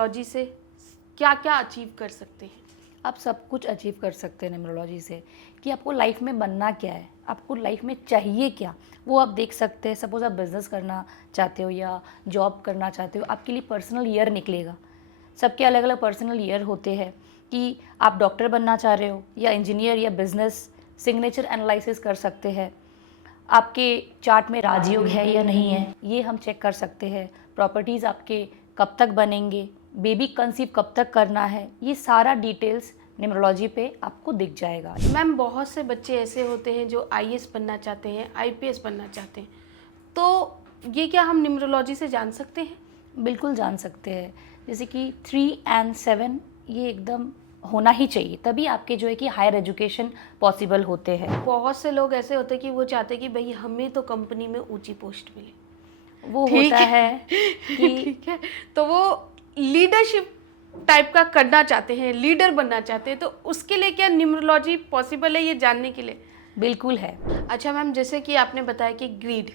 Numerology से क्या क्या अचीव कर सकते हैं? आप सब कुछ अचीव कर सकते हैं न्यूमरोलॉजी से। कि आपको लाइफ में बनना क्या है, आपको लाइफ में चाहिए क्या, वो आप देख सकते हैं। सपोज़ आप बिज़नेस करना चाहते हो या जॉब करना चाहते हो, आपके लिए पर्सनल ईयर निकलेगा। सबके अलग अलग पर्सनल ईयर होते हैं। कि आप डॉक्टर बनना चाह रहे हो या इंजीनियर या बिज़नेस, सिग्नेचर एनालिसिस कर सकते हैं। आपके चार्ट में राजयोग है या नहीं है, ये हम चेक कर सकते हैं। प्रॉपर्टीज़ आपके कब तक बनेंगे, बेबी कंसीव कब तक करना है, ये सारा डिटेल्स न्यूमरोलॉजी पे आपको दिख जाएगा। मैम, बहुत से बच्चे ऐसे होते हैं जो आईएएस बनना चाहते हैं, आईपीएस बनना चाहते हैं, तो ये क्या हम न्यूमरोलॉजी से जान सकते हैं? बिल्कुल जान सकते हैं। जैसे कि 3 और 7 ये एकदम होना ही चाहिए, तभी आपके जो है कि हायर एजुकेशन पॉसिबल होते हैं। बहुत से लोग ऐसे होते हैं कि वो चाहते हैं कि भाई हमें तो कंपनी में ऊंची पोस्ट मिले। वो ठीक होता है कि ठीक है, तो वो लीडरशिप टाइप का करना चाहते हैं, लीडर बनना चाहते हैं, तो उसके लिए क्या न्यूमरोलॉजी पॉसिबल है ये जानने के लिए? बिल्कुल है अच्छा मैम, जैसे कि आपने बताया कि ग्रीड,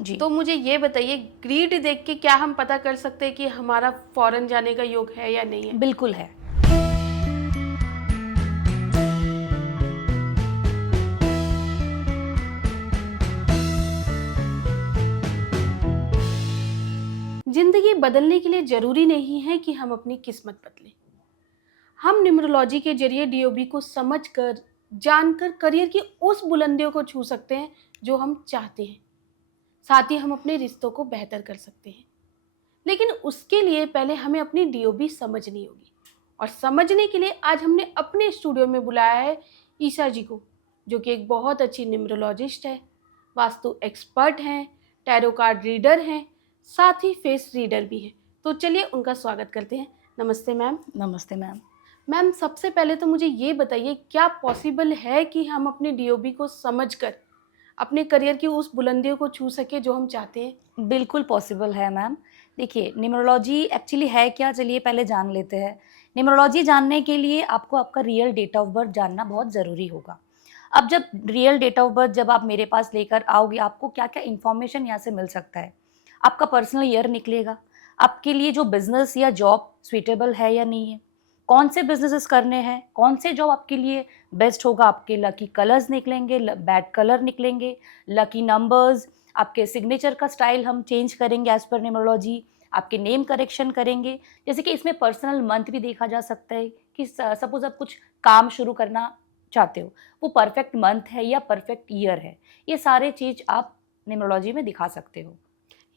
जी। तो मुझे ये बताइए, ग्रीड देख के क्या हम पता कर सकते हैं कि हमारा फॉरेन जाने का योग है या नहीं है? बिल्कुल है। जिंदगी बदलने के लिए जरूरी नहीं है कि हम अपनी किस्मत बदलें। हम न्यूमरोलॉजी के जरिए डीओबी को समझकर, जानकर करियर की उस बुलंदियों को छू सकते हैं जो हम चाहते हैं। साथ ही हम अपने रिश्तों को बेहतर कर सकते हैं। लेकिन उसके लिए पहले हमें अपनी डीओबी समझनी होगी। और समझने के लिए आज हमने अपने स्टूडियो में बुलाया है ईशा जी को, जो कि एक बहुत अच्छी न्यूमरोलॉजिस्ट है, वास्तु एक्सपर्ट हैं, टैरो कार्ड रीडर हैं, साथ ही फेस रीडर भी हैं। तो चलिए उनका स्वागत करते हैं। नमस्ते मैम। नमस्ते मैम। मैम, सबसे पहले तो मुझे ये बताइए, क्या पॉसिबल है कि हम अपने डीओबी को समझकर अपने करियर की उस बुलंदियों को छू सके जो हम चाहते हैं? बिल्कुल पॉसिबल है मैम। देखिए, न्यूमरोलॉजी एक्चुअली है क्या, चलिए पहले जान लेते हैं। न्यूमरोलॉजी जानने के लिए आपको आपका रियल डेट ऑफ बर्थ जानना बहुत ज़रूरी होगा। अब जब रियल डेट ऑफ बर्थ जब आप मेरे पास लेकर आओगे, आपको क्या-क्या इन्फॉर्मेशन यहाँ से मिल सकता है। आपका पर्सनल ईयर निकलेगा, आपके लिए जो बिज़नेस या जॉब सूटेबल है या नहीं है, कौन से बिज़नेसेस करने हैं, कौन से जॉब आपके लिए बेस्ट होगा, आपके लकी कलर्स निकलेंगे, बैड कलर निकलेंगे, लकी नंबर्स, आपके सिग्नेचर का स्टाइल हम चेंज करेंगे एज़ पर न्यूमरोलॉजी, आपके नेम करेक्शन करेंगे। जैसे कि इसमें पर्सनल मंथ भी देखा जा सकता है कि सपोज़ आप कुछ काम शुरू करना चाहते हो, वो परफेक्ट मंथ है या परफेक्ट ईयर है, ये सारे चीज़ आप न्यूमरोलॉजी में दिखा सकते हो।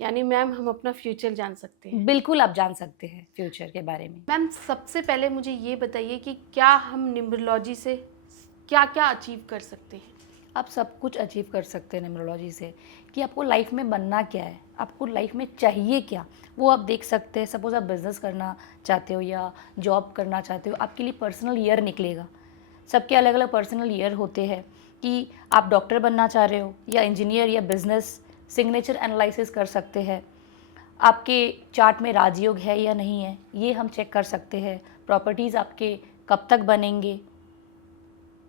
यानी मैम, हम अपना फ्यूचर जान सकते हैं। बिल्कुल आप जान सकते हैं फ्यूचर के बारे में। मैम, सबसे पहले मुझे ये बताइए कि क्या हम न्यूमरोलॉजी से क्या क्या अचीव कर सकते हैं? आप सब कुछ अचीव कर सकते हैं न्यूमरोलॉजी से। कि आपको लाइफ में बनना क्या है, आपको लाइफ में चाहिए क्या, वो आप देख सकते हैं। सपोज़ आप बिज़नेस करना चाहते हो या जॉब करना चाहते हो, आपके लिए पर्सनल ईयर निकलेगा। सबके अलग अलग पर्सनल ईयर होते हैं। कि आप डॉक्टर बनना चाह रहे हो या इंजीनियर या बिज़नेस, सिग्नेचर एनालिसिस कर सकते हैं। आपके चार्ट में राजयोग है या नहीं है, ये हम चेक कर सकते हैं। प्रॉपर्टीज़ आपके कब तक बनेंगे,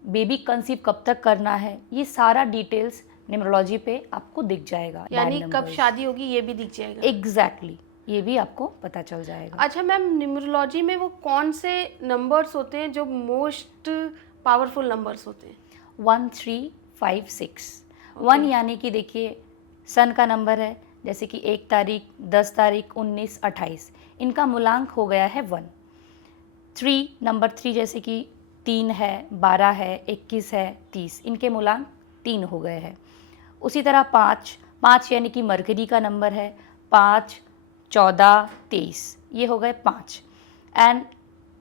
बेबी कंसीव कब तक करना है, ये सारा डिटेल्स न्यूमरोलॉजी पे आपको दिख जाएगा। यानी कब शादी होगी ये भी दिख जाएगा? एग्जैक्टली, ये भी आपको पता चल जाएगा। अच्छा मैम, न्यूमरोलॉजी में वो कौन से नंबर्स होते हैं जो मोस्ट पावरफुल नंबर्स होते हैं? 1 3 5 6। 1 यानी कि देखिए सन का नंबर है, जैसे कि 1 तारीख, 10 तारीख, 19, 28, इनका मूलांक हो गया है 1। 3 नंबर 3 जैसे कि 3 है, 12 है, 21 है, 30, इनके मूलांक 3 हो गए हैं। उसी तरह 5 यानी कि मरकरी का नंबर है, 5, 14, 23, ये हो गए 5। एंड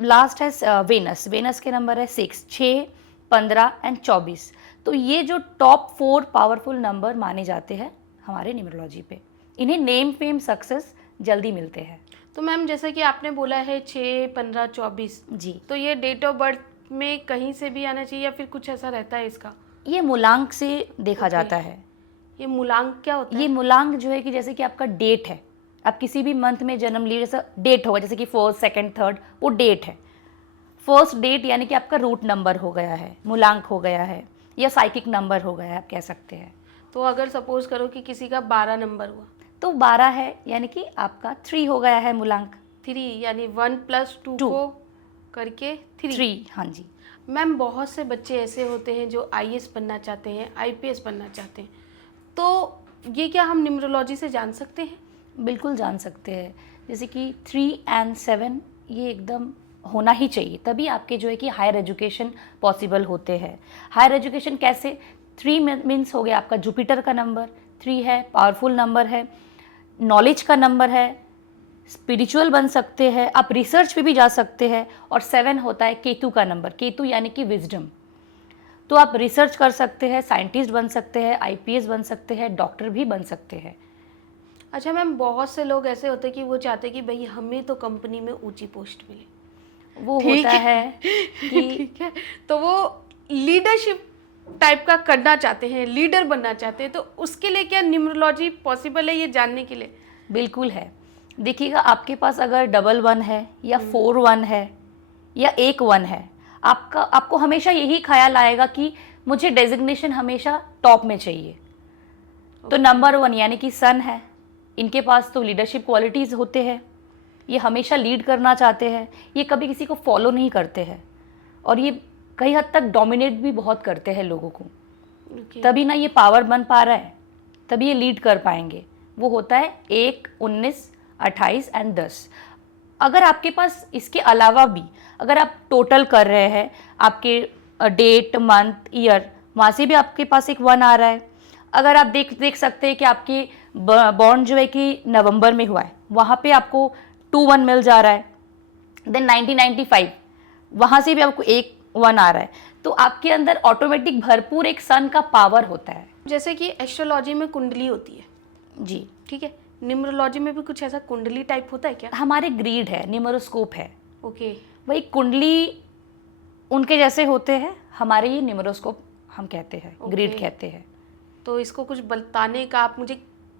लास्ट है वेनस के नंबर है 6, 15 एंड 24। तो ये जो टॉप 4 पावरफुल नंबर माने जाते हैं हमारे न्यूमरोलॉजी पे, इन्हें नेम फेम सक्सेस जल्दी मिलते हैं। तो मैम, जैसे कि आपने बोला है 6, 15, 24, जी, तो ये डेट ऑफ बर्थ में कहीं से भी आना चाहिए या फिर कुछ ऐसा रहता है इसका? ये मूलांक से देखा जाता है। ये मूलांक क्या होता ये है? मूलांक जो है कि जैसे कि आपका डेट है, आप किसी भी मंथ में जन्म लिए, जैसा डेट होगा, जैसे कि 1st, 2nd, 3rd, वो डेट है। फर्स्ट डेट यानी कि आपका रूट नंबर हो गया है, मूलांक हो गया है, या साइकिक नंबर हो गया है, आप कह सकते हैं। तो अगर सपोज करो कि किसी का 12 नंबर हुआ? तो 12 है यानी कि आपका 3 हो गया है मूलांक। 3 यानी 1 + 2 Two. को करके 3। 3, हाँ जी। मैम बहुत से बच्चे ऐसे होते हैं जो आईएएस बनना चाहते हैं, आईपीएस बनना चाहते हैं, तो ये क्या हम न्यूमरोलॉजी से जान सकते हैं? बिल्कुल जान सकते हैं। जैसे कि 3 और 7 ये एकदम होना ही चाहिए, तभी आपके जो है कि हायर एजुकेशन पॉसिबल होते हैं। हायर एजुकेशन कैसे? 3 मीन्स हो गया आपका जुपिटर का नंबर, 3 है पावरफुल नंबर है, नॉलेज का नंबर है, स्पिरिचुअल बन सकते हैं, आप रिसर्च पे भी जा सकते हैं। और 7 होता है केतु का नंबर, केतु यानी कि विजडम। तो आप रिसर्च कर सकते हैं, साइंटिस्ट बन सकते हैं, आईपीएस बन सकते हैं, डॉक्टर भी बन सकते हैं। अच्छा मैम, बहुत से लोग ऐसे होते हैं कि वो चाहते हैं कि भाई हमें तो कंपनी में ऊंची पोस्ट मिले, वो ठीक होता है है कि ठीक है, तो वो लीडरशिप टाइप का करना चाहते हैं, लीडर बनना चाहते हैं, तो उसके लिए क्या न्यूमरोलॉजी पॉसिबल है ये जानने के लिए? बिल्कुल है। देखिएगा, आपके पास अगर डबल 1 है या 4 1 है या 1 1 है, आपको हमेशा यही ख्याल आएगा कि मुझे डेजिग्नेशन हमेशा टॉप में चाहिए। तो नंबर 1 यानी कि सन है, इनके पास तो लीडरशिप क्वालिटीज़ होते हैं, ये हमेशा लीड करना चाहते हैं, ये कभी किसी को फॉलो नहीं करते हैं, और ये कई हद तक डोमिनेट भी बहुत करते हैं लोगों को। ओके। तभी ना ये पावर बन पा रहा है, तभी ये लीड कर पाएंगे। वो होता है 1 19 28 और 10। अगर आपके पास इसके अलावा भी अगर आप टोटल कर रहे हैं, आपके डेट मंथ ईयर, वहाँ से भी आपके पास एक 1 आ रहा है। अगर आप देख सकते हैं कि आपके बॉर्न जो है कि नवंबर में हुआ है, वहाँ पे आपको 2 1 मिल जा रहा है। देन 1995 वहाँ से भी आपको एक 1 आ रहा है। तो आपके अंदर ऑटोमेटिक भरपूर एक सन का पावर होता है। जैसे कि एस्ट्रोलॉजी में कुंडली होती है, जी, ठीक है, न्यूमरोलॉजी में भी कुछ ऐसा कुंडली टाइप होता है क्या? हमारे ग्रीड है, न्यूमरोस्कोप है, ओके। वही कुंडली उनके जैसे होते हैं, हमारे ये न्यूमरोस्कोप हम कहते हैं, ग्रिड ओके। कहते हैं। तो इसको कुछ बताने का आप मुझे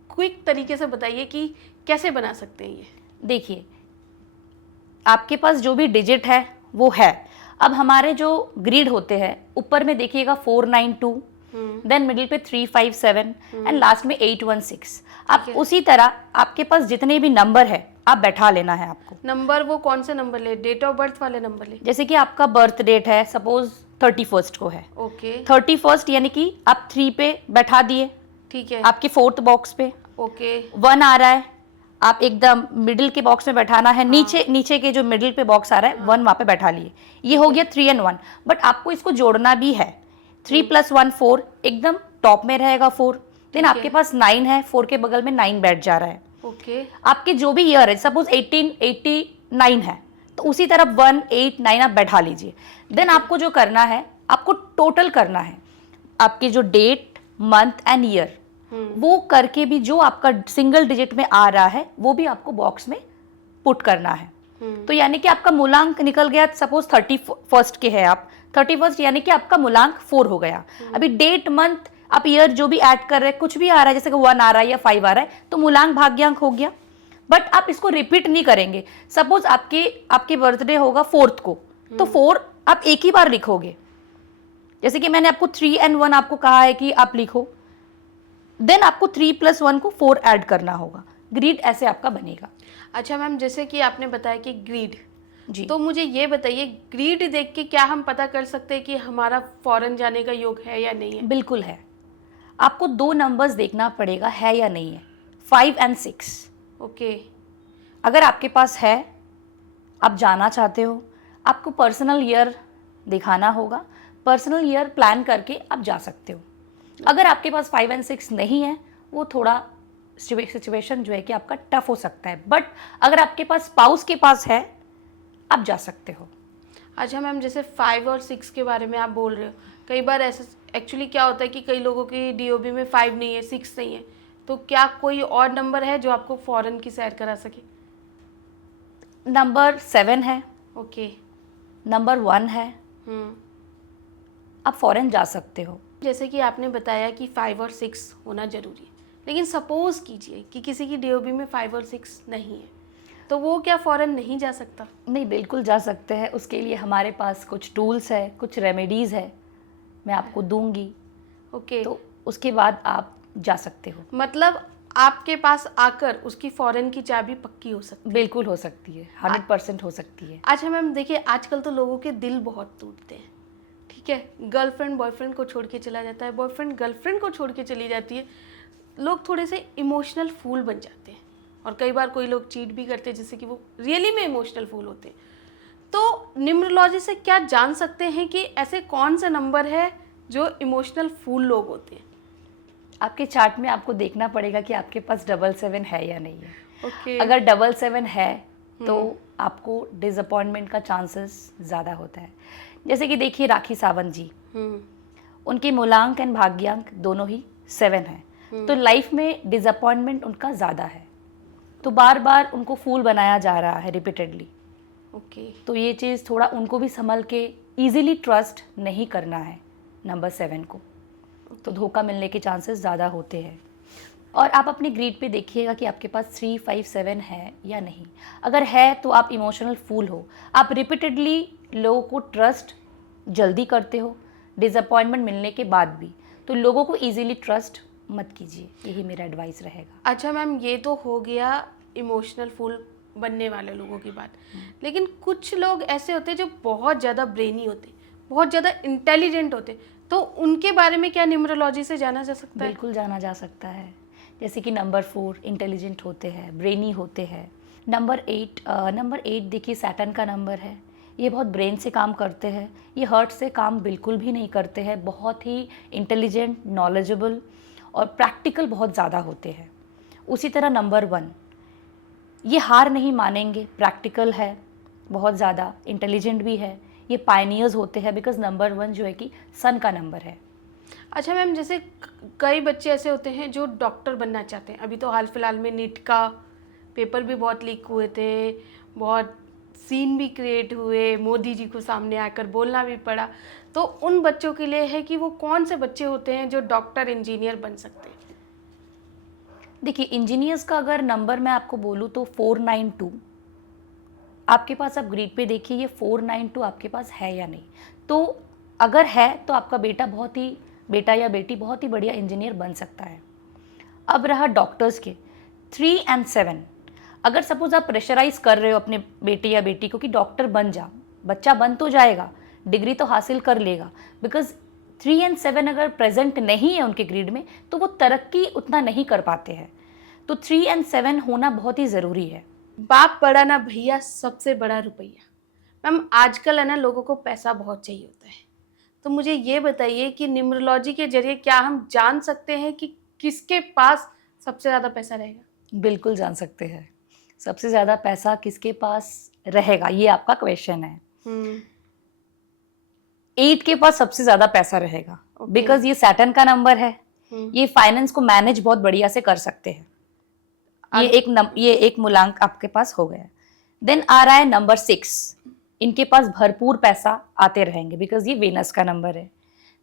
क्विक तरीके से बताइए कि कैसे बना सकते हैं ये। देखिए, आपके पास जो भी डिजिट है वो है। अब हमारे जो ग्रिड होते हैं, ऊपर में देखिएगा 492, देन मिडिल पे 357 एंड लास्ट में 816। आप है। उसी तरह आपके पास जितने भी नंबर है आप बैठा लेना है आपको। नंबर वो कौन से नंबर ले? डेट ऑफ बर्थ वाले नंबर ले? जैसे कि आपका बर्थ डेट है, सपोज 31 को है, ओके 31 यानी कि आप 3 पे बैठा दिए, ठीक है। आपके 4th बॉक्स पे ओके 1 आ रहा है, आप एकदम मिडिल के बॉक्स में बैठाना है। नीचे के जो मिडिल पे बॉक्स आ रहा है 1 वहाँ पे बैठा लिए। ये हो गया 3 और 1। बट आपको इसको जोड़ना भी है। 3 + 1 4, एकदम टॉप में रहेगा 4। देन आपके पास 9 है, 4 के बगल में 9 बैठ जा रहा है। ओके आपके जो भी ईयर है, सपोज 1889 है, तो उसी तरह 1 8 9 आप बैठा लीजिए। देन आपको जो करना है, आपको टोटल करना है आपके जो डेट मंथ एंड ईयर, वो करके भी जो आपका सिंगल डिजिट में आ रहा है वो भी आपको बॉक्स में पुट करना है। तो यानी कि आपका मूलांक निकल गया, सपोज 31 के है आप, 31 यानी कि आपका मूलांक 4 हो गया। अभी डेट मंथ आप ईयर जो भी ऐड कर रहे हैं, कुछ भी आ रहा है, जैसे कि 1 आ रहा है या 5 आ रहा है, तो मूलांक भाग्यांक हो गया। बट आप इसको रिपीट नहीं करेंगे। सपोज आपके बर्थडे होगा 4th को, तो 4 आप एक ही बार लिखोगे। जैसे कि मैंने आपको 3 और 1 आपको कहा है कि आप लिखो, देन आपको 3 + 1 को 4 ऐड करना होगा। ग्रिड ऐसे आपका बनेगा। अच्छा मैम, जैसे कि आपने बताया कि ग्रीड, जी, तो मुझे ये बताइए, ग्रीड देख के क्या हम पता कर सकते हैं कि हमारा फॉरेन जाने का योग है या नहीं है? बिल्कुल है। आपको 2 नंबर्स देखना पड़ेगा, है या नहीं है, 5 और 6। ओके अगर आपके पास है, आप जाना चाहते हो, आपको पर्सनल ईयर दिखाना होगा। पर्सनल ईयर प्लान करके आप जा सकते हो। अगर आपके पास 5 और 6 नहीं है, वो थोड़ा सिचुएशन जो है कि आपका टफ हो सकता है। बट अगर आपके पास स्पाउस के पास है, आप जा सकते हो। अच्छा मैम, जैसे 5 और 6 के बारे में आप बोल रहे हो, कई बार ऐसा एक्चुअली क्या होता है कि कई लोगों की डीओबी में 5 नहीं है, 6 नहीं है, तो क्या कोई और नंबर है जो आपको फॉरेन की सैर करा सके? नंबर 7 है, ओके नंबर 1 है, आप फॉरेन जा सकते हो। जैसे कि आपने बताया कि 5 और 6 होना ज़रूरी है, लेकिन सपोज़ कीजिए कि किसी की डीओबी में 5 और 6 नहीं है, तो वो क्या फॉरेन नहीं जा सकता? नहीं, बिल्कुल जा सकते हैं। उसके लिए हमारे पास कुछ टूल्स है, कुछ रेमेडीज़ है, मैं आपको दूंगी, ओके तो उसके बाद आप जा सकते हो। मतलब आपके पास आकर उसकी फॉरेन की चाबी पक्की हो सकती है। बिल्कुल हो सकती है, 100% हो सकती है। अच्छा मैम देखिए, आजकल तो लोगों के दिल बहुत टूटते हैं, ठीक है, गर्लफ्रेंड बॉयफ्रेंड को छोड़ के चला जाता है, बॉयफ्रेंड गर्लफ्रेंड को छोड़ के चली जाती है, लोग थोड़े से इमोशनल फूल बन जाते हैं, और कई बार कोई लोग चीट भी करते हैं जिससे कि वो रियली में इमोशनल फूल होते हैं। तो न्यूमरोलॉजी से क्या जान सकते हैं कि ऐसे कौन से नंबर है जो इमोशनल फूल लोग होते हैं? आपके चार्ट में आपको देखना पड़ेगा कि आपके पास 77 है या नहीं है। ओके। अगर 77 है तो आपको डिसअपॉइंटमेंट का चांसेस ज़्यादा होता है। जैसे कि देखिए राखी सावंत जी, उनके मूलांक एंड भाग्यांक दोनों ही 7 है, तो लाइफ में डिसअपॉइंटमेंट उनका ज़्यादा है, तो बार बार उनको फूल बनाया जा रहा है रिपीटेडली। ओके। तो ये चीज़ थोड़ा उनको भी संभल के इजीली ट्रस्ट नहीं करना है नंबर 7 को, तो धोखा मिलने के चांसेस ज़्यादा होते हैं। और आप अपने ग्रिड पे देखिएगा कि आपके पास 3, 5, 7 है या नहीं। अगर है तो आप इमोशनल फूल हो, आप रिपीटेडली लोगों को ट्रस्ट जल्दी करते हो डिसअपॉइंटमेंट मिलने के बाद भी, तो लोगों को इजीली ट्रस्ट मत कीजिए, यही मेरा एडवाइस रहेगा। अच्छा मैम, ये तो हो गया इमोशनल फूल बनने वाले लोगों की बात, लेकिन कुछ लोग ऐसे होते हैं जो बहुत ज़्यादा ब्रेनी होते, बहुत ज़्यादा इंटेलिजेंट होते, तो उनके बारे में क्या न्यूमरोलॉजी से जाना जा सकता है? बिल्कुल जाना जा सकता है। जैसे कि नंबर 4 इंटेलिजेंट होते हैं, ब्रेनी होते हैं। नंबर 8 देखिए सैटर्न का नंबर है, ये बहुत ब्रेन से काम करते हैं, ये हार्ट से काम बिल्कुल भी नहीं करते हैं, बहुत ही इंटेलिजेंट, नॉलेजेबल और प्रैक्टिकल बहुत ज़्यादा होते हैं। उसी तरह नंबर 1, ये हार नहीं मानेंगे, प्रैक्टिकल है, बहुत ज़्यादा इंटेलिजेंट भी है, ये पायनियर्स होते हैं, बिकॉज नंबर 1 जो है कि सन का नंबर है। अच्छा मैम, जैसे कई बच्चे ऐसे होते हैं जो डॉक्टर बनना चाहते हैं, अभी तो हाल फिलहाल में नीट का पेपर भी बहुत लीक हुए थे, बहुत सीन भी क्रिएट हुए, मोदी जी को सामने आकर बोलना भी पड़ा, तो उन बच्चों के लिए है कि वो कौन से बच्चे होते हैं जो डॉक्टर इंजीनियर बन सकते हैं? देखिए इंजीनियर्स का अगर नंबर मैं आपको बोलूँ तो 492 आपके पास, आप ग्रिड पे देखिए ये 492 आपके पास है या नहीं। तो अगर है तो आपका बेटा या बेटी बहुत ही बढ़िया इंजीनियर बन सकता है। अब रहा डॉक्टर्स के 3 और 7, अगर सपोज आप प्रेशराइज कर रहे हो अपने बेटे या बेटी को कि डॉक्टर बन जा, बच्चा बन तो जाएगा, डिग्री तो हासिल कर लेगा, बिकॉज 3 और 7 अगर प्रेजेंट नहीं है उनके ग्रिड में तो वो तरक्की उतना नहीं कर पाते हैं। तो 3 और 7 होना बहुत ही ज़रूरी है। बाप बड़ा ना भैया, सबसे बड़ा रुपया। मैम आजकल है ना, लोगों को पैसा बहुत चाहिए होता है, तो मुझे ये बताइए कि न्यूमरोलॉजी के जरिए क्या हम जान सकते हैं कि किसके पास सबसे ज़्यादा पैसा रहेगा? बिल्कुल जान सकते हैं, सबसे ज़्यादा पैसा किसके पास रहेगा, ये आपका क्वेश्चन है। 8 के पास सबसे ज़्यादा पैसा रहेगा, बिकॉज ये सैटर्न का नंबर है, ये फाइनेंस को मैनेज बहुत बढ़िया से कर सकते हैं। ये एक मूलांक आपके पास हो गया। देन आ रहा है नंबर 6, इनके पास भरपूर पैसा आते रहेंगे, बिकॉज ये वेनस का नंबर है।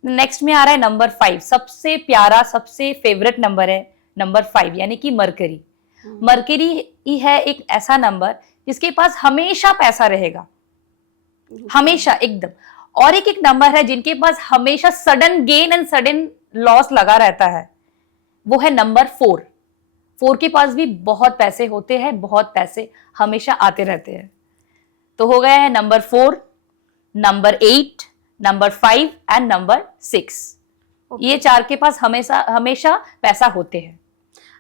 नेक्स्ट में आ रहा है नंबर 5, सबसे प्यारा, सबसे फेवरेट नंबर है नंबर 5, यानी कि मरकरी। मरकरी ही है एक ऐसा नंबर जिसके पास हमेशा पैसा रहेगा, हमेशा एकदम। और एक नंबर है जिनके पास हमेशा sudden gain and sudden loss लगा रहता है, वो है नंबर 4। 4 के पास भी बहुत पैसे होते हैं, बहुत पैसे हमेशा आते रहते हैं। तो हो गया है number 4, number 8, number 5 and number 6। ये 4 के पास हमेशा पैसा होते हैं।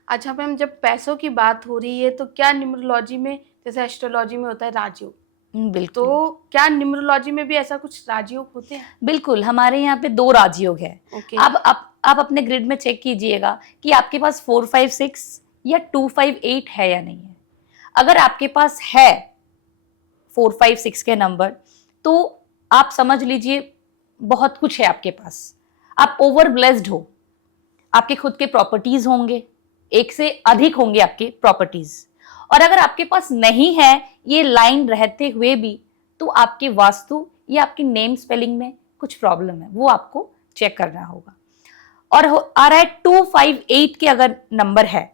अच्छा मैम, जब पैसों की बात हो रही है तो क्या न्यूमरोलॉजी में, जैसे एस्ट्रोलॉजी में होता है राजयोग, बिल्कुल। तो क्या न्यूमरोलॉजी में भी ऐसा कुछ राजयोग होते हैं? बिल्कुल, हमारे यहाँ पे 2 राजयोग है। ओके। अब आप अपने ग्रिड में चेक कीजिएगा कि आपके पास 4, 5, 6 या 2, 5, 8 है या नहीं है। अगर आपके पास है 4, 5, 6 के नंबर, तो आप समझ लीजिए बहुत कुछ है आपके पास, आप ओवर ब्लेस्ड हो, आपके खुद के प्रॉपर्टीज होंगे, एक से अधिक होंगे आपके प्रॉपर्टीज। और अगर आपके पास नहीं है ये लाइन रहते हुए भी, तो आपके वास्तु या आपकी नेम स्पेलिंग में कुछ प्रॉब्लम है, वो आपको चेक करना होगा। और आ रहा है 2, 5, 8 के अगर नंबर है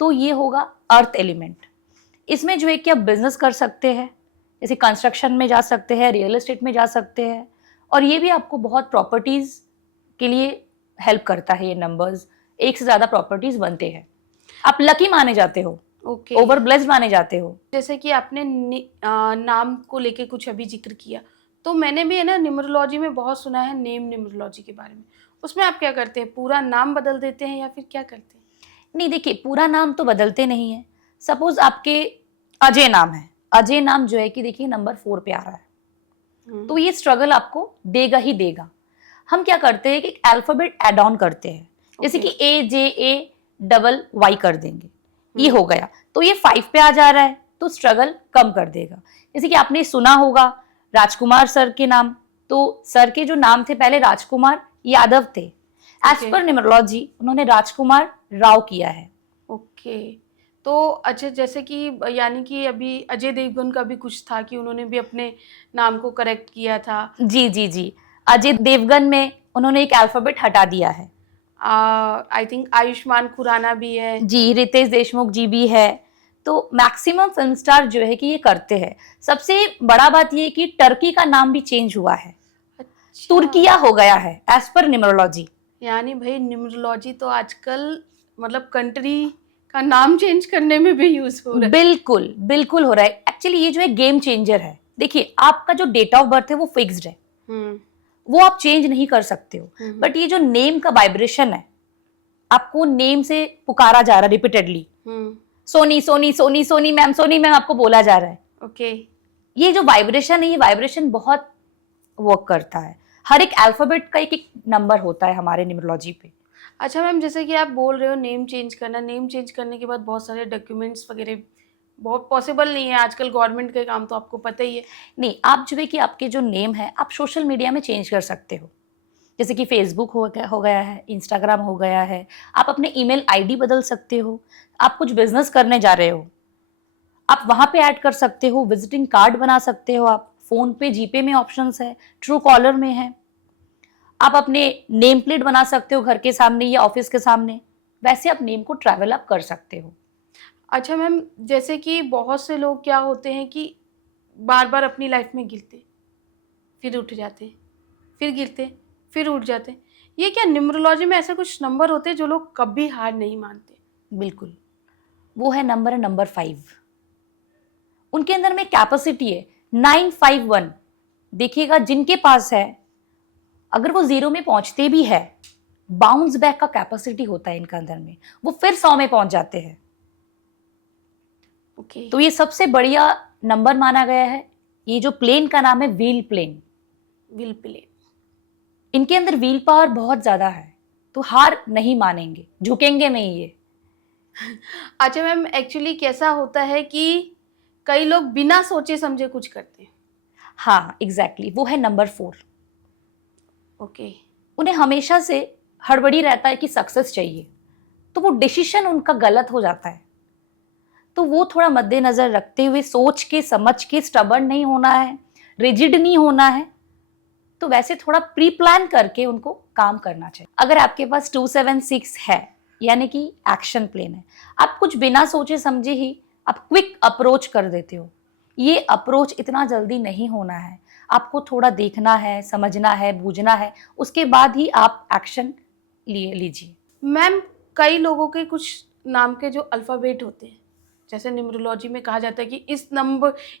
तो ये होगा अर्थ एलिमेंट। इसमें जो है कि आप बिजनेस कर सकते हैं, जैसे कंस्ट्रक्शन में जा सकते हैं, रियल एस्टेट में जा सकते हैं, और ये भी आपको बहुत प्रॉपर्टीज के लिए हेल्प करता है। ये नंबर्स, एक से ज़्यादा प्रॉपर्टीज बनते हैं। आप लकी माने जाते हो, ओके। ओवर ब्लेस्ड माने जाते हो। जैसे कि आपने नाम को लेके कुछ अभी जिक्र किया, तो मैंने भी है ना न्यूमरोलॉजी में बहुत सुना है नेम न्यूमरोलॉजी के बारे में। उसमें आप क्या करते हैं, पूरा नाम बदल देते हैं या फिर क्या करते हैं? नहीं देखिए, पूरा नाम तो बदलते नहीं है। सपोज आपके अजय नाम है, अजय नाम जो है कि देखिए नंबर 4 पे आ रहा है, तो ये स्ट्रगल आपको देगा ही देगा। हम क्या करते हैं कि एक अल्फाबेट एड ऑन करते हैं, जैसे कि AJA कर देंगे, ये हो गया, तो ये 5 पे आ जा रहा है, तो स्ट्रगल कम कर देगा। जैसे कि आपने सुना होगा राजकुमार सर के नाम, तो सर के जो नाम थे पहले राजकुमार यादव थे, एज पर न्यूमरोलॉजी उन्होंने राजकुमार राव किया है। ओके। तो अच्छा, जैसे कि यानी कि अभी अजय देवगन का भी कुछ था कि उन्होंने भी अपने नाम को करेक्ट किया था। जी जी जी, अजय देवगन में उन्होंने एक अल्फाबेट हटा दिया है। आई थिंक आयुष्मान खुराना भी है। जी, रितेश देशमुख जी भी है। तो मैक्सिमम फिल्म स्टार जो है कि ये करते हैं। सबसे बड़ा बात ये कि टर्की का नाम भी चेंज हुआ है, अच्छा। तुर्किया हो गया है एज पर न्यूमरोलॉजी। यानी भाई न्यूमरोलॉजी तो आजकल मतलब कंट्री का नाम चेंज करने में भी यूज हो रहा है। बिल्कुल बिल्कुल हो रहा है। एक्चुअली ये जो है गेम चेंजर है। देखिए, आपका जो डेट ऑफ बर्थ है वो फिक्स्ड है, वो आप चेंज नहीं कर सकते हो। बट ये जो नेम का वाइब्रेशन है, आपको नेम से पुकारा जा रहा है रिपीटेडली, सोनी सोनी सोनी सोनी मैम आपको बोला जा रहा है। ओके। ये जो वाइब्रेशन है, ये वाइब्रेशन बहुत वर्क करता है। हर एक अल्फाबेट का एक एक नंबर होता है हमारे न्यूमरोलॉजी पे। अच्छा मैम, जैसे कि आप बोल रहे हो नेम चेंज करना, नेम चेंज करने के बाद बहुत सारे डॉक्यूमेंट्स वगैरह बहुत पॉसिबल नहीं है आजकल, गवर्नमेंट के काम तो आपको पता ही है। नहीं, आप जो है कि आपके जो नेम है आप सोशल मीडिया में चेंज कर सकते हो, जैसे कि फेसबुक हो गया है, इंस्टाग्राम हो गया है। आप अपने ईमेल आईडी बदल सकते हो। आप कुछ बिजनेस करने जा रहे हो, आप वहां पे ऐड कर सकते हो। विजिटिंग कार्ड बना सकते हो आप, फोन पे जीपे में ऑप्शंस है, ट्रू कॉलर में है। आप अपने नेम प्लेट बना सकते हो घर के सामने या ऑफिस के सामने। वैसे आप नेम को ट्रैवल अप कर सकते हो। अच्छा मैम, जैसे कि बहुत से लोग क्या होते हैं कि बार बार अपनी लाइफ में गिरते फिर उठ जाते, फिर गिरते फिर उठ जाते, ये क्या न्यूमरोलॉजी में ऐसे कुछ नंबर होते हैं जो लोग कभी हार नहीं मानते? बिल्कुल, वो है नंबर 5। उनके अंदर में कैपेसिटी है 951। देखिएगा, जिनके पास है, अगर वो 0 में पहुंचते भी है, बाउंस बैक का कैपेसिटी होता है इनके अंदर में, वो फिर 100 में पहुंच जाते हैं। ओके। तो ये सबसे बढ़िया नंबर माना गया है। ये जो प्लेन का नाम है व्हील प्लेन, विल प्ले। इनके अंदर व्हील पावर बहुत ज्यादा है, तो हार नहीं मानेंगे, झुकेंगे नहीं ये। अच्छा मैम, एक्चुअली कैसा होता है कि कई लोग बिना सोचे समझे कुछ करते हैं। हाँ एग्जैक्टली, वो है नंबर 4। ओके। उन्हें हमेशा से हड़बड़ी रहता है कि सक्सेस चाहिए, तो वो डिसीजन उनका गलत हो जाता है। तो वो थोड़ा मद्देनजर रखते हुए, सोच के समझ के, स्टबर्न नहीं होना है, रिजिड नहीं होना है, तो वैसे थोड़ा प्री प्लान करके उनको काम करना चाहिए। अगर आपके पास 276 है, यानी कि एक्शन प्लेन है, आप कुछ बिना सोचे समझे ही आप क्विक अप्रोच कर देते हो। ये अप्रोच इतना जल्दी नहीं होना है, आपको थोड़ा देखना है, समझना है, बूझना है, उसके बाद ही आप एक्शन लीजिए। मैम, कई लोगों के कुछ नाम के जो अल्फ़ाबेट होते हैं, जैसे न्यूमरोलॉजी में कहा जाता है कि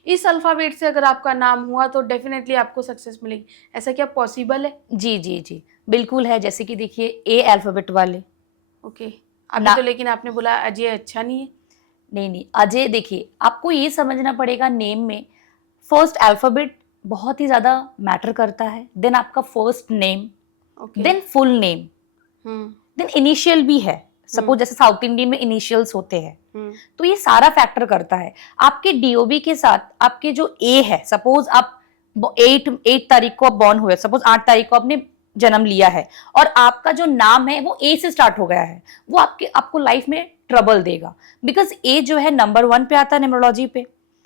इस अल्फ़ाबेट से अगर आपका नाम हुआ तो डेफिनेटली आपको सक्सेस मिलेगी, ऐसा क्या पॉसिबल है? जी जी जी, बिल्कुल है। जैसे कि देखिए, ए अल्फाबेट वाले। ओके। अभी तो लेकिन आपने बोला अजय अच्छा नहीं है। नहीं, अजय देखिए, आपको ये समझना पड़ेगा, नेम में फर्स्ट अल्फाबेट बहुत ही ज़्यादा मैटर करता है। देन आपका first name, then full name, then initial भी है। सपोज जैसे साउथ इंडियन में इनिशियल्स होते हैं, तो ये सारा फैक्टर करता है। आपके डीओबी के साथ आपके जो ए है, सपोज आप 8 तारीख को आप बॉर्न हुए, सपोज 8 तारीख को आपने जन्म लिया है और आपका जो नाम है वो ए से स्टार्ट हो गया है, वो आपको लाइफ में ट्रबल देगा। बिकॉज ए जो है नंबर 1 पे आता है न्यूमरोलॉजी पे,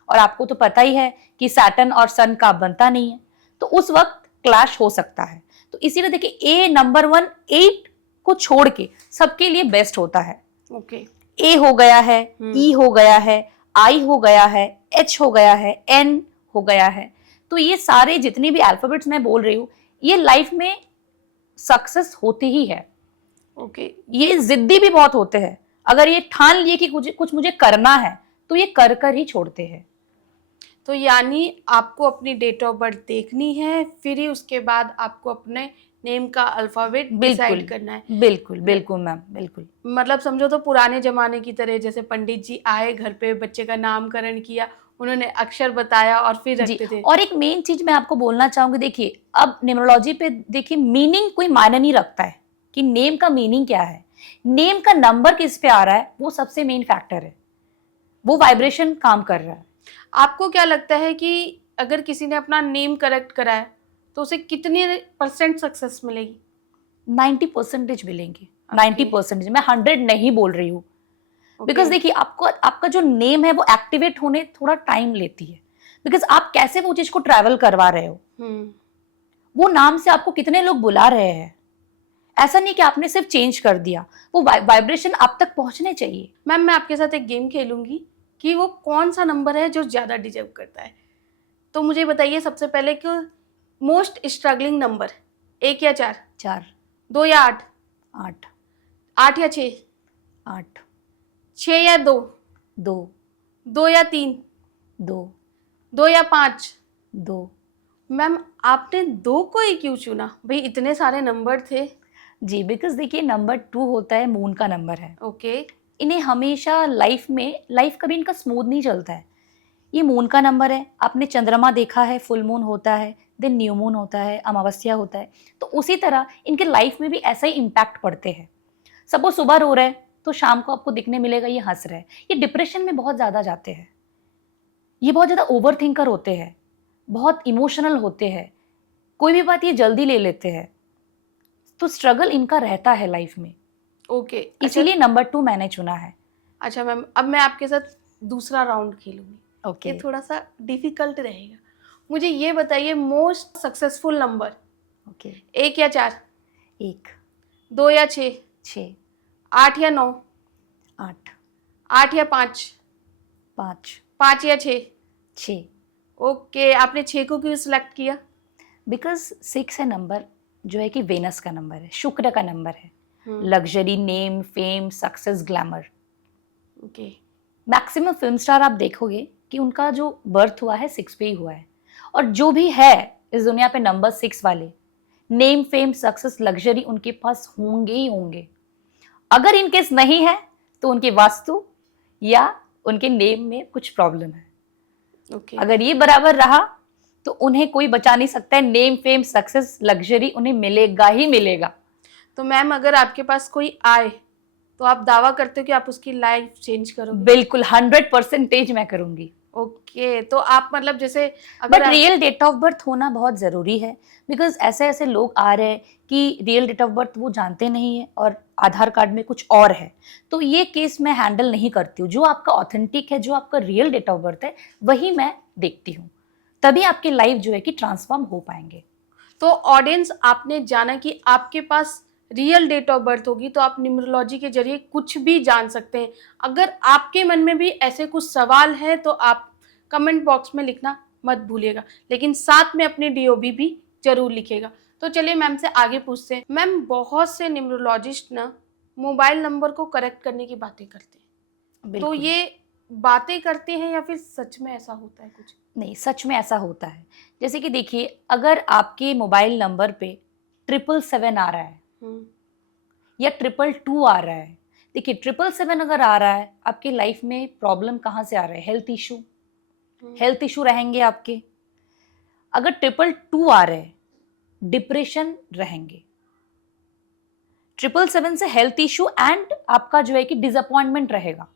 और आपको तो पता ही है कि सैटर्न और सन का बनता नहीं है, तो उस वक्त क्लैश हो सकता है। तो इसीलिए देखिए, ए नंबर 1 8 को छोड़ के सबके लिए बेस्ट होता है। ओके। ए हो गया है, ई हो गया है, आई हो गया है, एच हो गया है, एन हो गया है। तो ये सारे जितने भी अल्फाबेट्स मैं बोल रही हूँ, ये लाइफ में सक्सेस होती ही है। ओके। ये जिद्दी भी बहुत होते हैं। अगर ये ठान लिए कि कुछ कुछ मुझे करना है तो ये कर कर ही छोड़ते हैं। तो यानी आपको अपनी डेट ऑफ बर्थ देखनी है, फिर ही उसके बाद आपको अपने नेम का अल्फाबेट बिल्कुल डिसाइड करना है। बिल्कुल बिल्कुल मैम, बिल्कुल। मतलब समझो तो पुराने जमाने की तरह, जैसे पंडित जी आए घर पे, बच्चे का नामकरण किया, उन्होंने अक्षर बताया और फिर जी, रखते थे। और एक मेन चीज मैं आपको बोलना चाहूंगी, देखिए अब न्यूमरोलॉजी पे देखिए मीनिंग कोई मायने नहीं रखता है कि नेम का मीनिंग क्या है। नेम का नंबर किस पे आ रहा है वो सबसे मेन फैक्टर है, वो वाइब्रेशन काम कर रहा है। आपको क्या लगता है कि अगर किसी ने अपना नेम करेक्ट करा है तो उसे कितनी % सक्सेस मिलेगी? 90% मिलेंगे, 90%। मैं 100 नहीं बोल रही हूँ, बिकॉज ओके। देखिए आपको आपका जो नेम है वो एक्टिवेट होने थोड़ा टाइम लेती है, बिकॉज आप कैसे वो चीज को ट्रैवल करवा रहे हो, हम्म। वो नाम से आपको कितने लोग बुला रहे हैं। ऐसा नहीं कि आपने सिर्फ चेंज कर दिया, वो वाइब्रेशन आप तक पहुंचने चाहिए। मैम मैं आपके साथ एक गेम खेलूंगी कि वो कौन सा नंबर है जो ज़्यादा डिजर्व करता है। तो मुझे बताइए सबसे पहले कि मोस्ट स्ट्रगलिंग नंबर, 1 या 4, 4, 2 या 8, 8, 8 या 6, 8, 6 या 2, 2, 2 या 3, 2, 2 या 5। 2। मैम आपने 2 को ही क्यों चुना? भाई इतने सारे नंबर थे। जी, बिकॉज देखिए नंबर 2 होता है, मून का नंबर है। ओके। इन्हें हमेशा लाइफ कभी इनका स्मूथ नहीं चलता है। ये मून का नंबर है, आपने चंद्रमा देखा है, फुल मून होता है, देन न्यू मून होता है, अमावस्या होता है, तो उसी तरह इनके लाइफ में भी ऐसा ही इम्पैक्ट पड़ते हैं। सपोज सुबह रो रहे हैं तो शाम को आपको दिखने मिलेगा ये हंस रहे हैं। ये डिप्रेशन में बहुत ज़्यादा जाते हैं, ये बहुत ज़्यादा ओवर थिंकर होते हैं, बहुत इमोशनल होते हैं, कोई भी बात ये जल्दी ले लेते हैं, तो स्ट्रगल इनका रहता है लाइफ में। ओके। इसीलिए नंबर 2 मैंने चुना है। अच्छा मैम, अब मैं आपके साथ दूसरा राउंड खेलूंगी। ओके। ये थोड़ा सा डिफिकल्ट रहेगा। मुझे ये बताइए मोस्ट सक्सेसफुल नंबर, ओके। 1 या 4, 1, 2 या 6, 6, 8 या 9, 8, 8 या 5, 5, 5 या 6। 6। ओके, आपने 6 को क्यों सिलेक्ट किया? बिकॉज 6 है नंबर जो है कि वेनस का नंबर है, शुक्र का नंबर है। Hmm. Luxury, name, fame, success, glamour. Okay. Maximum film star आप देखोगे कि उनका जो बर्थ हुआ है 6 पे ही हुआ है, और जो भी है इस दुनिया पे नंबर 6 वाले, नेम, फेम, सक्सेस, लग्जरी उनके पास होंगे ही होंगे। अगर इनकेस नहीं है तो उनकी वास्तु या उनके नेम में कुछ प्रॉब्लम है। ओके। अगर ये बराबर रहा तो उन्हें कोई बचा नहीं सकता है। नेम, फेम, सक्सेस, लग्जरी उन्हें मिलेगा ही मिलेगा। तो मैम अगर आपके पास कोई आए तो आप दावा करते हो कि आप उसकी लाइफ चेंज करोगे? बिल्कुल 100% मैं करूंगी। ओके, तो आप मतलब जैसे बट अगर रियल डेट ऑफ बर्थ होना बहुत ज़रूरी है, बिकॉज ऐसे ऐसे लोग आ रहे हैं कि रियल डेट ऑफ बर्थ वो जानते नहीं है और आधार कार्ड में कुछ और है, तो ये केस मैं हैंडल नहीं करती हूँ। जो आपका ऑथेंटिक है, जो आपका रियल डेट ऑफ बर्थ है, वही मैं देखती हूँ, तभी आपकी लाइफ जो है कि ट्रांसफॉर्म हो पाएंगे। तो ऑडियंस, आपने जाना कि आपके पास रियल डेट ऑफ बर्थ होगी तो आप न्यूमरोलॉजी के जरिए कुछ भी जान सकते हैं। अगर आपके मन में भी ऐसे कुछ सवाल है तो आप कमेंट बॉक्स में लिखना मत भूलिएगा, लेकिन साथ में अपनी डीओबी भी जरूर लिखिएगा। तो चलिए मैम से आगे पूछते हैं। मैम बहुत से न्यूमरोलॉजिस्ट ना मोबाइल नंबर को करेक्ट करने की बातें करते हैं, तो बिल्कुल। ये बातें करते हैं या फिर सच में ऐसा होता है कुछ? नहीं, सच में ऐसा होता है। जैसे कि देखिए, अगर आपके मोबाइल नंबर पे 777 आ रहा है या 222 आ रहा है, देखिए 777 अगर आ रहा है, आपकी लाइफ में प्रॉब्लम कहाँ से आ रहा है? हेल्थ इशू रहेंगे आपके। अगर 222 आ रहे हैं, डिप्रेशन रहेंगे। 777 से हेल्थ इशू एंड आपका जो है कि डिसअपॉइंटमेंट रहेगा,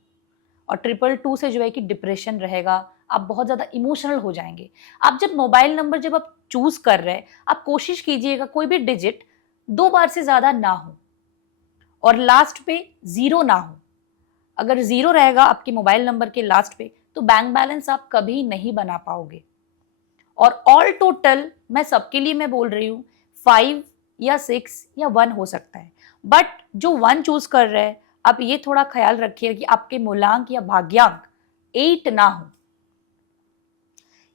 और 222 से जो है कि डिप्रेशन रहेगा। आप बहुत ज़्यादा इमोशनल हो जाएंगे। आप जब मोबाइल नंबर जब आप चूज कर रहे हैं, आप कोशिश कीजिएगा कोई भी डिजिट 2 बार से ज़्यादा ना हो और लास्ट पे 0 ना हो। अगर 0 रहेगा आपके मोबाइल नंबर के लास्ट पे, तो बैंक बैलेंस आप कभी नहीं बना पाओगे। और ऑल टोटल मैं सबके लिए मैं बोल रही हूँ 5 या 6 या 1 हो सकता है, बट जो 1 चूज कर रहे हैं, आप ये थोड़ा ख्याल रखिए कि आपके मूलांक या भाग्यांक 8 ना हो।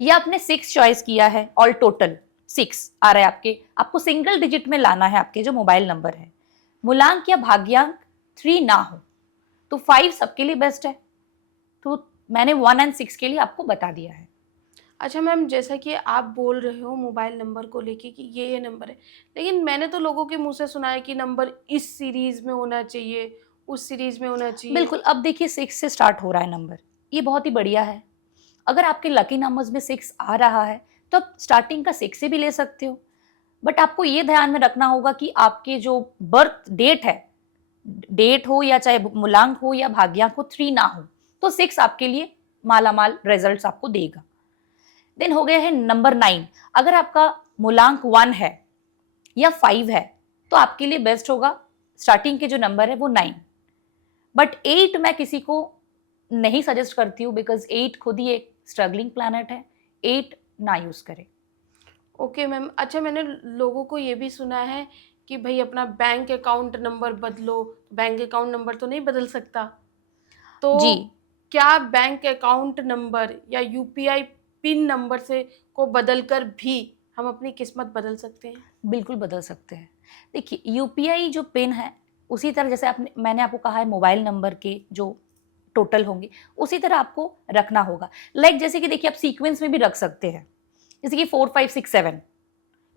या आपने 6 चॉइस किया है, ऑल टोटल 6 आ रहा है आपके, आपको सिंगल डिजिट में लाना है आपके जो मोबाइल नंबर है, मूलांक या भाग्यांक 3 ना हो, तो 5 सबके लिए बेस्ट है, तो मैंने 1 एंड 6 के लिए आपको बता दिया है। अच्छा मैम, जैसा कि आप बोल रहे हो मोबाइल नंबर को लेके कि ये नंबर है, लेकिन मैंने तो लोगों के मुंह से सुना है कि नंबर इस सीरीज में होना चाहिए, उस सीरीज में होना चाहिए। बिल्कुल, अब देखिए 6 से स्टार्ट हो रहा है नंबर, ये बहुत ही बढ़िया है। अगर आपके लकी नंबर्स में 6 आ रहा है तो आप स्टार्टिंग का 6 से भी ले सकते हो, बट आपको ये ध्यान में रखना होगा कि आपके जो बर्थ डेट है, डेट हो या चाहे मूलांक हो या भाग्यांक हो, 3 ना हो, तो 6 आपके लिए मालामाल रिजल्ट्स आपको देगा। देन हो गया है नंबर 9। अगर आपका मूलांक 1 है या 5 है तो आपके लिए बेस्ट होगा, स्टार्टिंग के जो नंबर है वो 9। बट 8 मैं किसी को नहीं सजेस्ट करती हूँ, बिकॉज 8 खुद ही एक स्ट्रगलिंग प्लैनेट है, 8 ना यूज करें। Okay ma'am. अच्छा, मैंने लोगों को ये भी सुना है कि भाई अपना बैंक अकाउंट नंबर बदलो, बैंक अकाउंट नंबर तो नहीं बदल सकता, जी, तो क्या बैंक अकाउंट नंबर या यूपीआई पिन नंबर से को बदलकर भी हम अपनी किस्मत बदल सकते हैं? बिल्कुल बदल सकते हैं। देखिए, यूपीआई जो पिन है, उसी तरह जैसे मैंने आपको कहा है मोबाइल नंबर के जो टोटल होंगे, उसी तरह आपको रखना होगा। लाइक जैसे कि देखिए आप सीक्वेंस में भी रख सकते हैं, जैसे कि 4 5 6 7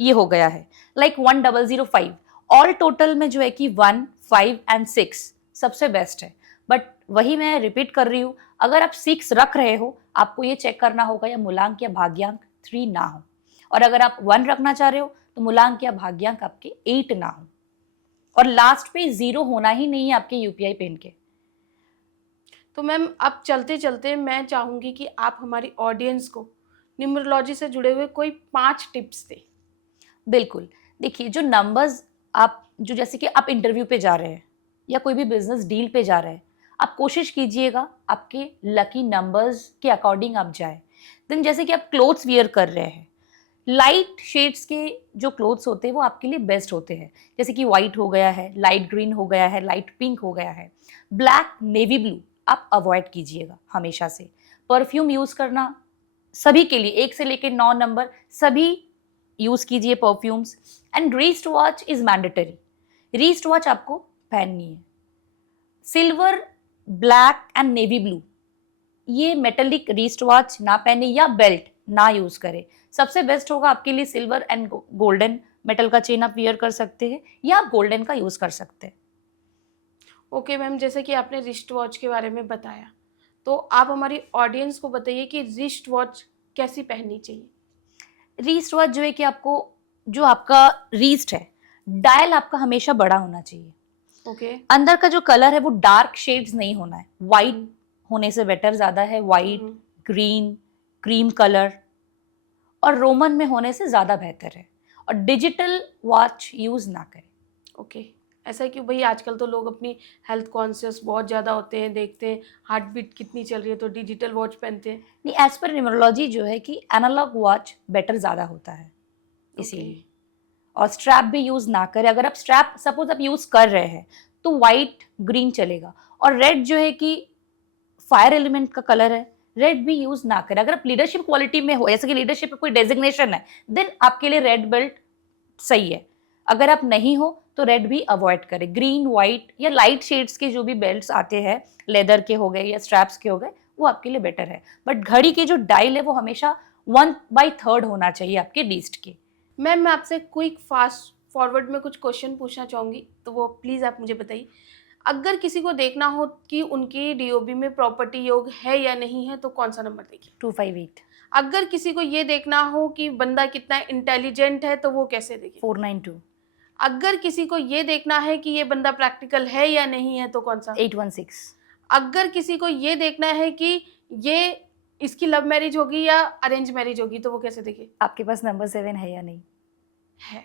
ये हो गया है, लाइक 1005। ऑल टोटल में जो है कि 1 5 एंड 6 सबसे बेस्ट है। बट वही मैं रिपीट कर रही हूँ, अगर आप 6 रख रहे हो, आपको ये चेक करना होगा या मूलांक या भाग्यांक 3 ना हो, और अगर आप 1 रखना चाह रहे हो तो मूलांक या भाग्यांक आपके 8 ना हो, और लास्ट पे 0 होना ही नहीं है आपके यूपीआई पिन के। तो मैम, अब चलते चलते मैं चाहूँगी कि आप हमारी ऑडियंस को न्यूमरोलॉजी से जुड़े हुए कोई 5 टिप्स दें। बिल्कुल, देखिए जो नंबर्स आप जो जैसे कि आप इंटरव्यू पे जा रहे हैं या कोई भी बिजनेस डील पे जा रहे हैं, आप कोशिश कीजिएगा आपके लकी नंबर्स के अकॉर्डिंग आप जाए। देन जैसे कि आप क्लोथ्स वियर कर रहे हैं, लाइट शेड्स के जो क्लोथ्स होते हैं वो आपके लिए बेस्ट होते हैं, जैसे कि वाइट हो गया है, लाइट ग्रीन हो गया है, लाइट पिंक हो गया है। ब्लैक, नेवी ब्लू आप अवॉइड कीजिएगा हमेशा से। परफ्यूम यूज करना सभी के लिए, 1 से लेकर 9 नंबर सभी यूज कीजिए perfumes. And wrist watch is mandatory, wrist watch आपको पहननी है। Silver, black and navy blue ये मेटेलिक रिस्ट वॉच ना पहने या बेल्ट ना यूज करें। सबसे बेस्ट होगा आपके लिए सिल्वर एंड गोल्डन मेटल का चेन आप वियर कर सकते हैं, या आप गोल्डन का यूज कर सकते हैं। ओके मैम, जैसे कि आपने रिस्ट वॉच के बारे में बताया, तो आप हमारी ऑडियंस को बताइए कि रिस्ट वॉच कैसी पहननी चाहिए? रिस्ट वॉच जो है कि आपको जो आपका रिस्ट है, डायल आपका हमेशा बड़ा होना चाहिए। ओके। अंदर का जो कलर है वो डार्क शेड्स नहीं होना है, वाइट होने से बेटर ज्यादा है, वाइट, ग्रीन, क्रीम कलर, और रोमन में होने से ज्यादा बेहतर है। और डिजिटल वॉच यूज ना करें। ओके। ऐसा है कि भाई आजकल तो लोग अपनी हेल्थ कॉन्शियस बहुत ज़्यादा होते हैं, देखते हैं हार्ट बीट कितनी चल रही है तो डिजिटल वॉच पहनते हैं। नहीं, एज पर न्यूमरोलॉजी जो है कि एनालॉग वॉच बेटर ज्यादा होता है, इसीलिए। और स्ट्रैप भी यूज ना करें। अगर आप स्ट्रैप सपोज आप यूज कर रहे हैं तो वाइट ग्रीन चलेगा, और रेड जो है कि फायर एलिमेंट का कलर है, रेड भी यूज ना करें। अगर आप लीडरशिप क्वालिटी में हो, जैसे कि लीडरशिप में कोई डेजिग्नेशन है, देन आपके लिए रेड बेल्ट सही है। अगर आप नहीं हो तो रेड भी अवॉइड करें। ग्रीन, व्हाइट या लाइट शेड्स के जो भी बेल्ट्स आते हैं, लेदर के हो गए या स्ट्रैप्स के हो गए, वो आपके लिए बेटर है। बट घड़ी की जो डायल है वो हमेशा 1/3 होना चाहिए आपके रीस्ट के। मैम, मैं आपसे क्विक फास्ट फॉरवर्ड में कुछ क्वेश्चन पूछना चाहूँगी, तो वो प्लीज़ आप मुझे बताइए। अगर किसी को देखना हो कि उनकी डीओबी में प्रॉपर्टी योग है या नहीं है, तो कौन सा नंबर देखिए? 258, अगर किसी को ये देखना हो कि बंदा कितना इंटेलिजेंट है, तो वो कैसे देखे? 492, अगर किसी को ये देखना है कि ये बंदा प्रैक्टिकल है या नहीं है, तो कौन सा? 816, अगर किसी को ये देखना है कि ये इसकी लव मैरिज होगी या अरेंज मैरिज होगी, तो वो कैसे देखे? आपके पास नंबर 7 है या नहीं? है।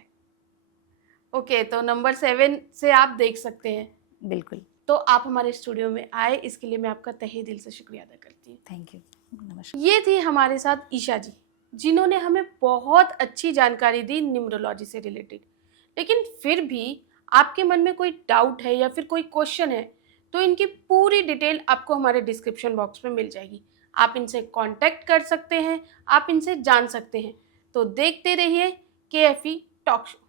ओके, तो नंबर 7 से आप देख सकते हैं। बिल्कुल। तो आप हमारे स्टूडियो में आए, इसके लिए मैं आपका तहे दिल से शुक्रिया अदा करती हूँ। Thank you. नमस्कार। ये थी हमारे साथ ईशा जी, जिन्होंने हमें बहुत अच्छी जानकारी दी न्यूमरोलॉजी से रिलेटेड। लेकिन फिर भी आपके मन में कोई डाउट है या फिर कोई क्वेश्चन है, तो इनकी पूरी डिटेल आपको हमारे डिस्क्रिप्शन बॉक्स में मिल जाएगी। आप इनसे कांटेक्ट कर सकते हैं, आप इनसे जान सकते हैं। तो देखते रहिए KFE टॉक शो।